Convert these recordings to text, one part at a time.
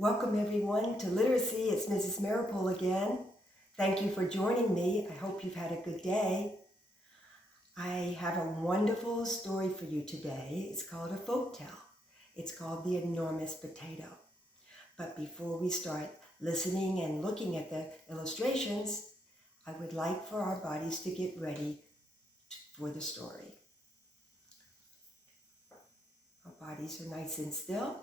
Welcome everyone to Literacy. It's Mrs. Meropol again. Thank you for joining me. I hope you've had a good day. I have a wonderful story for you today. It's called a folktale. It's called The Enormous Potato. But before we start listening and looking at the illustrations, I would like for our bodies to get ready for the story. Our bodies are nice and still.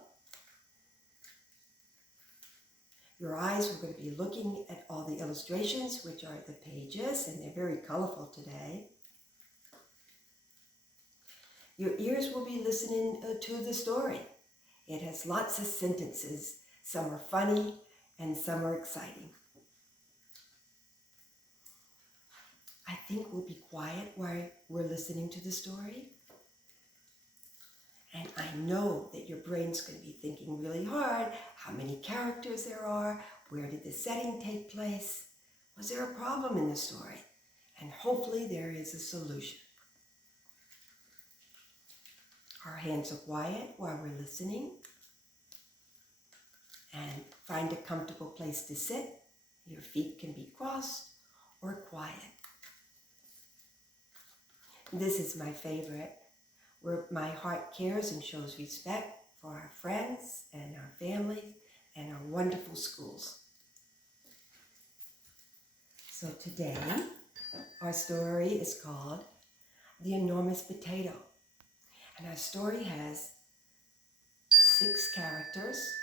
Your eyes, we're going to be looking at all the illustrations, which are the pages, and they're very colorful today. Your ears will be listening to the story. It has lots of sentences. Some are funny and some are exciting. I think we'll be quiet while we're listening to the story. And I know that your brain's going to be thinking really hard how many characters there are, where did the setting take place, was there a problem in the story, and hopefully there is a solution. Our hands are quiet while we're listening, and find a comfortable place to sit. Your feet can be crossed or quiet. This is my favorite, where my heart cares and shows respect for our friends and our families and our wonderful schools. So today, our story is called The Enormous Potato. And our story has 6 characters.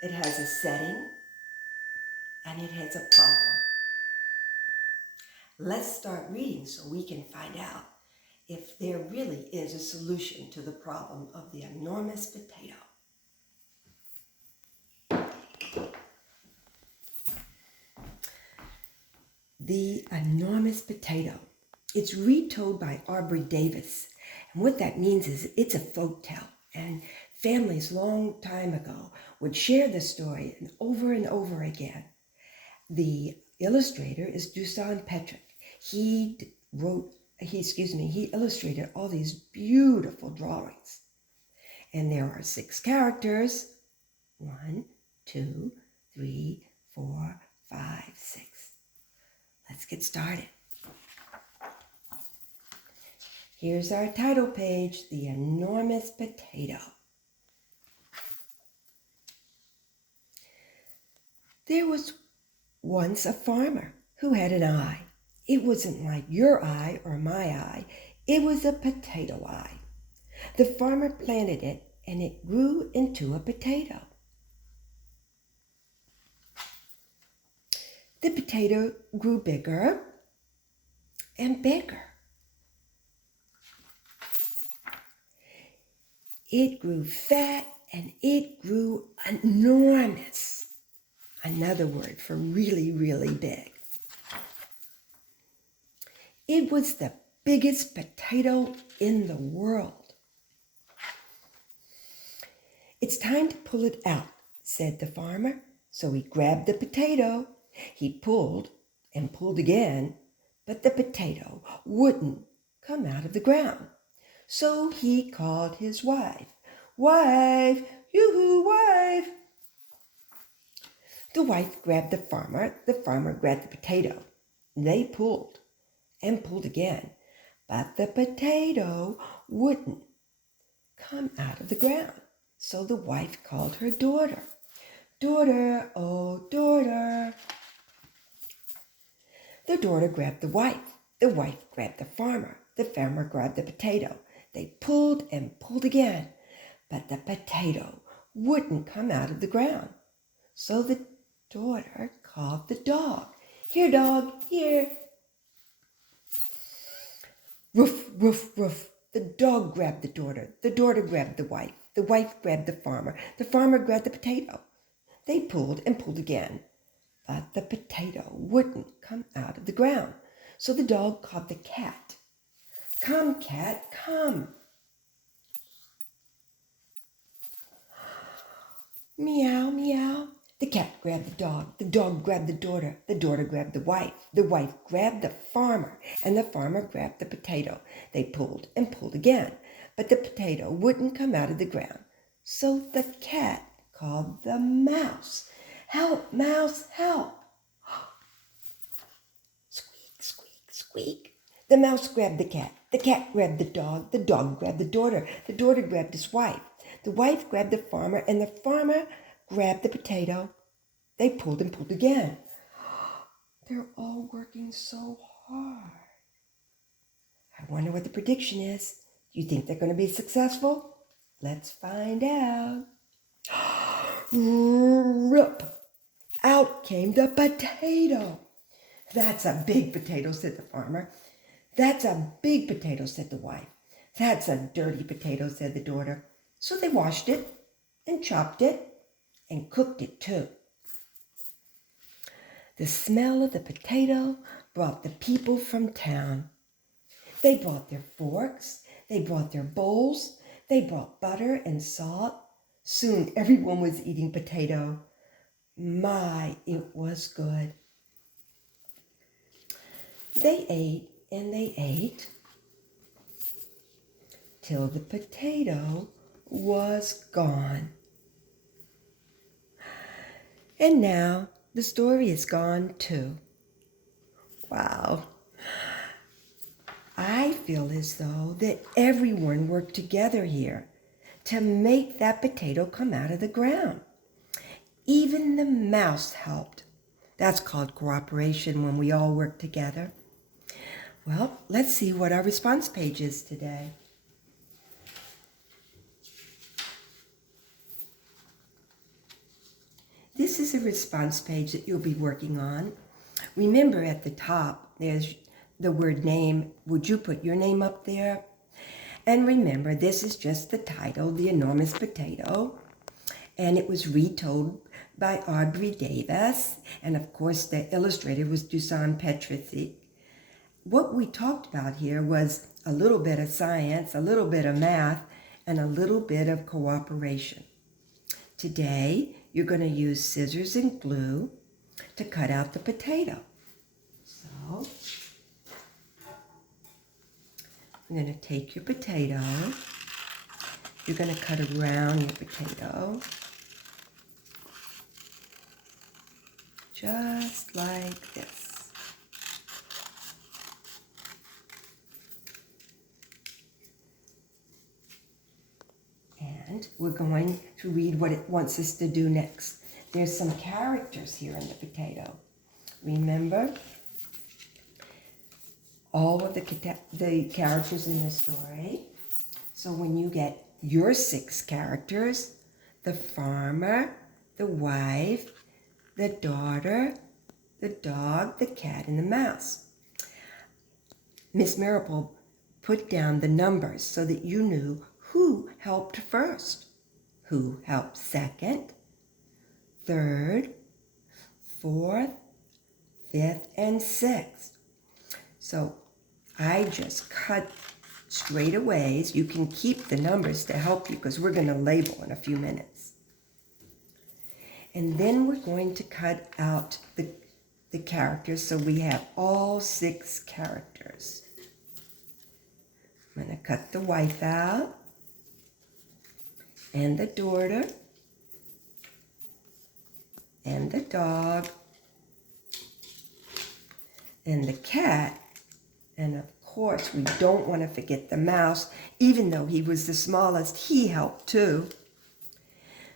It has a setting, and it has a problem. Let's start reading so we can find out if there really is a solution to the problem of the enormous potato. The Enormous Potato. It's retold by Aubrey Davis. And what that means is it's a folktale. And families long time ago would share the story and over again. The illustrator is Dusan Petrick. He illustrated all these beautiful drawings. And there are 6 characters. 1, 2, 3, 4, 5, 6. Let's get started. Here's our title page, The Enormous Potato. There was once a farmer who had an eye. It wasn't like your eye or my eye. It was a potato eye. The farmer planted it, and it grew into a potato. The potato grew bigger and bigger. It grew fat and it grew enormous. Another word for really, really big. It was the biggest potato in the world. It's time to pull it out, said the farmer. So he grabbed the potato. He pulled and pulled again, but the potato wouldn't come out of the ground. So he called his wife. Wife, yoo-hoo, wife. The wife grabbed the farmer grabbed the potato. They pulled and pulled again, but the potato wouldn't come out of the ground. So the wife called her daughter. Daughter, oh daughter. The daughter grabbed the wife grabbed the farmer grabbed the potato. They pulled and pulled again, but the potato wouldn't come out of the ground. So the daughter called the dog. Here, dog, here. Woof, woof, woof. The dog grabbed the daughter grabbed the wife grabbed the farmer grabbed the potato. They pulled and pulled again, but the potato wouldn't come out of the ground. So the dog called the cat. Come, cat, come. Meow, meow. The cat grabbed the dog grabbed the daughter grabbed the wife grabbed the farmer grabbed the potato. They pulled and pulled again, but the potato wouldn't come out of the ground. So the cat called the mouse. Help, mouse, help. Squeak, squeak, squeak. The mouse grabbed the cat grabbed the dog grabbed the daughter grabbed his wife, the wife grabbed the farmer, and the farmer grabbed the potato. They pulled and pulled again. They're all working so hard. I wonder what the prediction is. Do you think they're going to be successful? Let's find out. Rip! Out came the potato. That's a big potato, said the farmer. That's a big potato, said the wife. That's a dirty potato, said the daughter. So they washed it and chopped it and cooked it too. The smell of the potato brought the people from town. They brought their forks, they brought their bowls, they brought butter and salt. Soon everyone was eating potato. My, it was good. They ate and they ate till the potato was gone. And now the story is gone too. Wow. I feel as though that everyone worked together here to make that potato come out of the ground. Even the mouse helped. That's called cooperation, when we all work together. Well, let's see what our response page is today. This is a response page that you'll be working on. Remember, at the top, there's the word name. Would you put your name up there? And remember, this is just the title, The Enormous Potato. And it was retold by Aubrey Davis. And of course, the illustrator was Dusan Petrici. What we talked about here was a little bit of science, a little bit of math, and a little bit of cooperation. Today, you're going to use scissors and glue to cut out the potato. So, you're going to take your potato. You're going to cut around your potato. Just like this. And we're going to read what it wants us to do next. There's some characters here in the potato. Remember all of the characters in the story. So when you get your 6 characters, the farmer, the wife, the daughter, the dog, the cat, and the mouse. Miss Meropol put down the numbers so that you knew who helped first, who helped second, third, fourth, fifth, and sixth. So I just cut straightaways. You can keep the numbers to help you because we're going to label in a few minutes. And then we're going to cut out the characters so we have all 6 characters. I'm going to cut the wife out, and the daughter, and the dog, and the cat, and of course we don't want to forget the mouse. Even though he was the smallest, he helped too.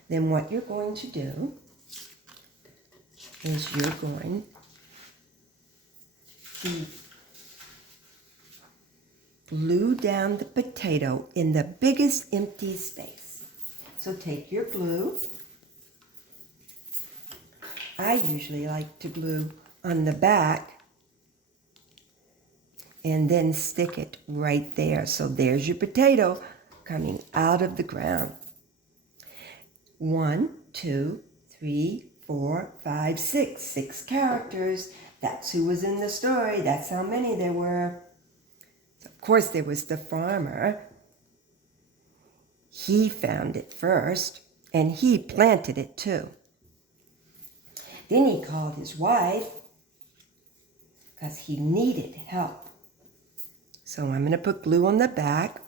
Then what you're going to do is you're going to glue down the potato in the biggest empty space. So take your glue. I usually like to glue on the back and then stick it right there. So there's your potato coming out of the ground. 1, 2, 3, 4, 5, 6. 6 characters. That's who was in the story. That's how many there were. Of course, there was the farmer. He found it first, and he planted it too. Then he called his wife because he needed help. So I'm going to put glue on the back.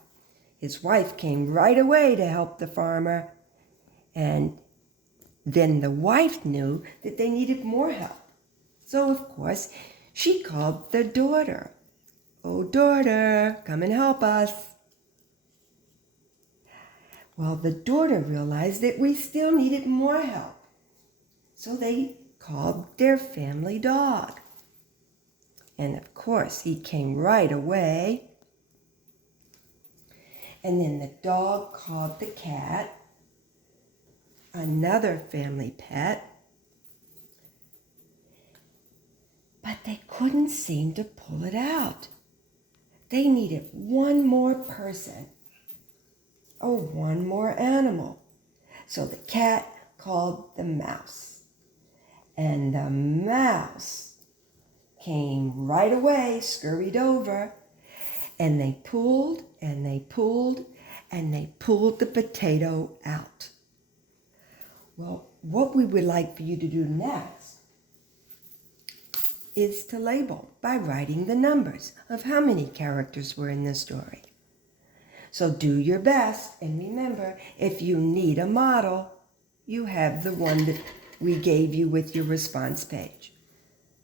His wife came right away to help the farmer, and Then the wife knew that they needed more help. So, of course, she called their daughter. "Oh, daughter, come and help us." Well, the daughter realized that we still needed more help. So they called their family dog. And of course, he came right away. And then the dog called the cat, another family pet. But they couldn't seem to pull it out. They needed one more person. Oh, one more animal. So the cat called the mouse. And the mouse came right away, scurried over, and they pulled and they pulled and they pulled the potato out. Well, what we would like for you to do next is to label by writing the numbers of how many characters were in the story. So do your best, and remember, if you need a model, you have the one that we gave you with your response page.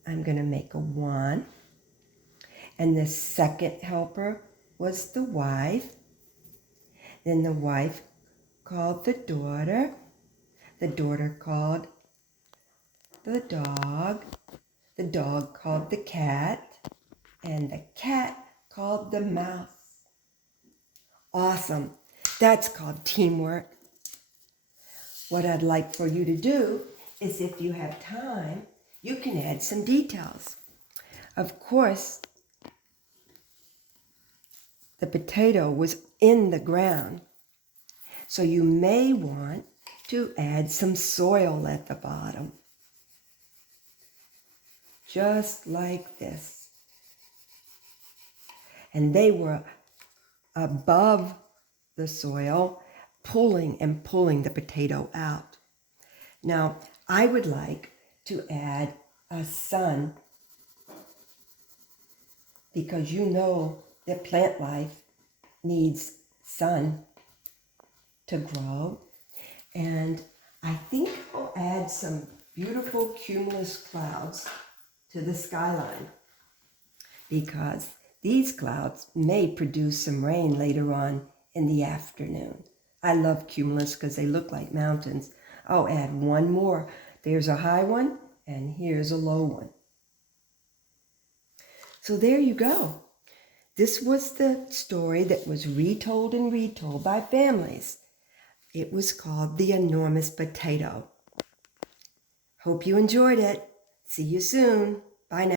I'm going to make a 1, and the second helper was the wife. Then the wife called the daughter called the dog called the cat, and the cat called the mouse. Awesome. That's called teamwork. What I'd like for you to do is, if you have time, you can add some details. Of course, the potato was in the ground, so you may want to add some soil at the bottom. Just like this. And they were above the soil, pulling and pulling the potato out. Now, I would like to add a sun, because you know that plant life needs sun to grow. And I think I'll add some beautiful cumulus clouds to the skyline, because these clouds may produce some rain later on in the afternoon. I love cumulus because they look like mountains. I'll add one more. There's a high one, and here's a low one. So there you go. This was the story that was retold and retold by families. It was called The Enormous Potato. Hope you enjoyed it. See you soon. Bye now.